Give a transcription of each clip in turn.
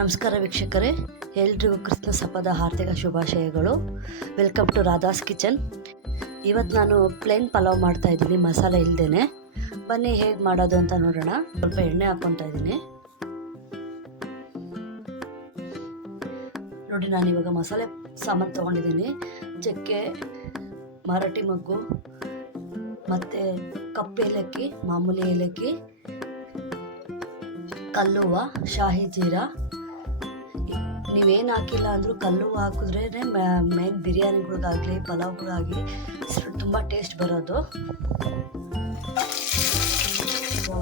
ನಮಸ್ಕಾರ ವೀಕ್ಷಕರೇ, ಎಲ್ರಿಗೂ ಕ್ರಿಸ್ಮಸ್ ಹಬ್ಬದ ಹಾರ್ದಿಕ ಶುಭಾಶಯಗಳು. Welcome to Radha's kitchen. ಇವತ್ತು ನಾನು ಪ್ಲೇನ್ ಪಲಾವ್ ಮಾಡ್ತಾ ಇದ್ದೀನಿ, ಮಸಾಲೆ ಇಲ್ಲದೇನೆ. ಬನ್ನಿ ಹೇಗೆ ಮಾಡೋದು ಅಂತ ನೋಡೋಣ. ಸ್ವಲ್ಪ ಎಣ್ಣೆ ಹಾಕ್ಕೊತಾ ಇದ್ದೀನಿ. ನೋಡಿ, ನಾನು ಇವಾಗ ಮಸಾಲೆ ಸಾಮಾನು ತೊಗೊಂಡಿದ್ದೀನಿ. ಚಕ್ಕೆ, ಮರಾಠಿ ಮೊಗ್ಗು, ಮತ್ತು ಕಪ್ಪು ಏಲಕ್ಕಿ, ಮಾಮೂಲಿ ಏಲಕ್ಕಿ, ಕಲ್ಲುವ, ಶಾಹಿ ಜೀರಾ. ನೀವೇನು ಹಾಕಿಲ್ಲ ಅಂದರೂ ಕಲ್ಲುವ ಹಾಕಿದ್ರೇ ಮೇನ್ ಬಿರಿಯಾನಿಗಳಿಗಾಗಲಿ ಪಲಾವ್ಗಳಿಗಾಗಲಿ ತುಂಬ ಟೇಸ್ಟ್ ಬರೋದು.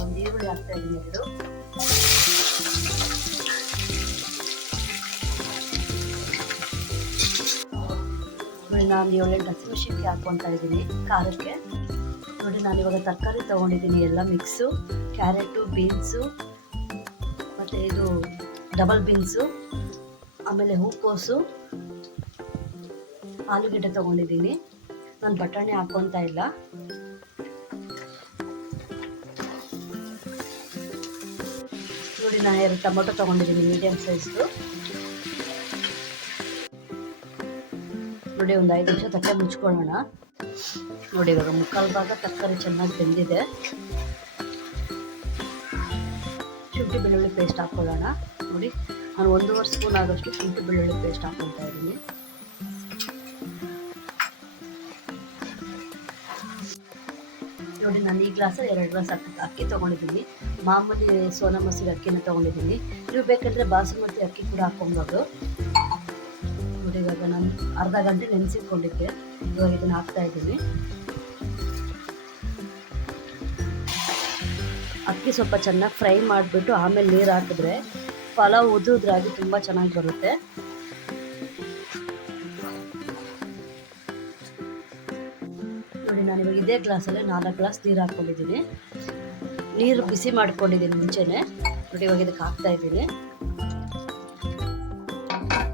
ಒಂದು ಈರುಳ್ಳಿ ಹಾಕ್ತಾ ಇದ್ದೀನಿ, ಎರಡು. ನಾನು 7-8 ಹಸಿಮೆಣಸಿನ್ಕಾಯಿ ಹಾಕ್ಕೊತಾ ಇದ್ದೀನಿ ಖಾರಕ್ಕೆ. ನೋಡಿ, ನಾನಿವಾಗ ತರಕಾರಿ ತೊಗೊಂಡಿದ್ದೀನಿ, ಎಲ್ಲ ಮಿಕ್ಸು. ಕ್ಯಾರೆಟು, ಬೀನ್ಸು, ಮತ್ತು ಇದು ಡಬಲ್ ಬೀನ್ಸು, ಆಮೇಲೆ ಹೂಕೋಸು, ಆಲೂಗೆಡ್ಡೆ ತೊಗೊಂಡಿದ್ದೀನಿ. ನಾನು ಬಟಾಣಿ ಹಾಕ್ಕೊತಾ ಇಲ್ಲ. ನೋಡಿ, ನಾನು 2 ಟೊಮೊಟೊ ತೊಗೊಂಡಿದ್ದೀನಿ, ಮೀಡಿಯಮ್ ಸೈಜ್ದು. ನೋಡಿ, ಒಂದು 5 ನಿಮಿಷ ತಟ್ಟೆ ಮುಚ್ಕೊಳ್ಳೋಣ. ನೋಡಿ, ಇವಾಗ ಮುಕ್ಕಾಲು ಭಾಗ ತರಕಾರಿ ಚೆನ್ನಾಗಿ ಬೆಂದಿದೆ. ಶುಂಠಿ ಬೆಳ್ಳುಳ್ಳಿ ಪೇಸ್ಟ್ ಹಾಕ್ಕೊಳ್ಳೋಣ. ನೋಡಿ, ನಾನು 1.5 ಸ್ಪೂನ್ ಆಗೋಷ್ಟು ಶುಂಠಿ ಬೆಳ್ಳುಳ್ಳಿ ಪೇಸ್ಟ್ ಹಾಕ್ಕೊತಾ ಇದ್ದೀನಿ. ನೋಡಿ, ನಾನು ಈ ಗ್ಲಾಸಲ್ಲಿ 2 ಗ್ಲಾಸ್ ಅಕ್ಕಿ ತೊಗೊಂಡಿದ್ದೀನಿ. ಮಾಮೂಲಿ ಸೋನಾ ಮಸೂರಿ ಅಕ್ಕಿನ ತೊಗೊಂಡಿದ್ದೀನಿ. ನೀವು ಬೇಕಂದರೆ ಬಾಸುಮತಿ ಅಕ್ಕಿ ಕೂಡ ಹಾಕ್ಕೊಬೋದು. ನೋಡಿ, ಇವಾಗ ನಾನು ಅರ್ಧ ಗಂಟೆ ನೆನೆಸಿಟ್ಕೊಂಡಿದ್ದೆ. ಇವಾಗ ಇದನ್ನು ಹಾಕ್ತಾ ಇದ್ದೀನಿ. ಅಕ್ಕಿ ಸ್ವಲ್ಪ ಚೆನ್ನಾಗಿ ಫ್ರೈ ಮಾಡಿಬಿಟ್ಟು ಆಮೇಲೆ ನೀರು ಹಾಕಿದ್ರೆ ಪಲಾವ್ ಉದುರಾಗಿ ತುಂಬ ಚೆನ್ನಾಗಿ ಬರುತ್ತೆ. ನೋಡಿ, ನಾನಿವಾಗ ಇದೇ ಗ್ಲಾಸಲ್ಲಿ 4 ಗ್ಲಾಸ್ ನೀರು ಹಾಕ್ಕೊಂಡಿದ್ದೀನಿ. ನೀರು ಬಿಸಿ ಮಾಡ್ಕೊಂಡಿದ್ದೀನಿ ಮುಂಚೆನೆ. ನೋಡಿ, ಇವಾಗ ಇದಕ್ಕೆ ಹಾಕ್ತಾ ಇದ್ದೀನಿ.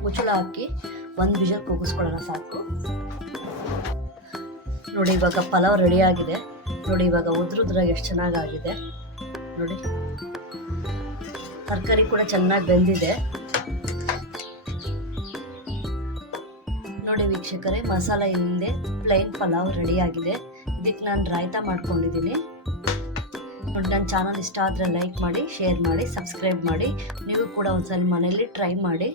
ಮುಚ್ಚಳ ಹಾಕಿ 1 ವಿಷಲ್ ಕೂಗಿಸ್ಕೊಳ್ಳೋಣ, ಸಾಕು. ನೋಡಿ, ಇವಾಗ ಪಲಾವ್ ರೆಡಿ ಆಗಿದೆ. ನೋಡಿ, ಇವಾಗ ಉದ್ರಾಗಿ ಎಷ್ಟು ಚೆನ್ನಾಗಾಗಿದೆ. ನೋಡಿ, ತರಕಾರಿ ಕೂಡ ಚೆನ್ನಾಗಿ ಬೆಂದಿದೆ. ನೋಡಿ ವೀಕ್ಷಕರೇ, ಮಸಾಲೆ ಇಲ್ಲದೆ ಪ್ಲೈನ್ ಪಲಾವ್ ರೆಡಿಯಾಗಿದೆ. ಇದಕ್ಕೆ ನಾನು ರಾಯ್ತಾ ಮಾಡ್ಕೊಂಡಿದ್ದೀನಿ. ನೋಡಿ, ನನ್ನ ಚಾನಲ್ ಇಷ್ಟ ಆದರೆ ಲೈಕ್ ಮಾಡಿ, ಶೇರ್ ಮಾಡಿ, ಸಬ್ಸ್ಕ್ರೈಬ್ ಮಾಡಿ. ನೀವು ಕೂಡ ಒಂದ್ಸಲ ಮನೆಯಲ್ಲಿ ಟ್ರೈ ಮಾಡಿ.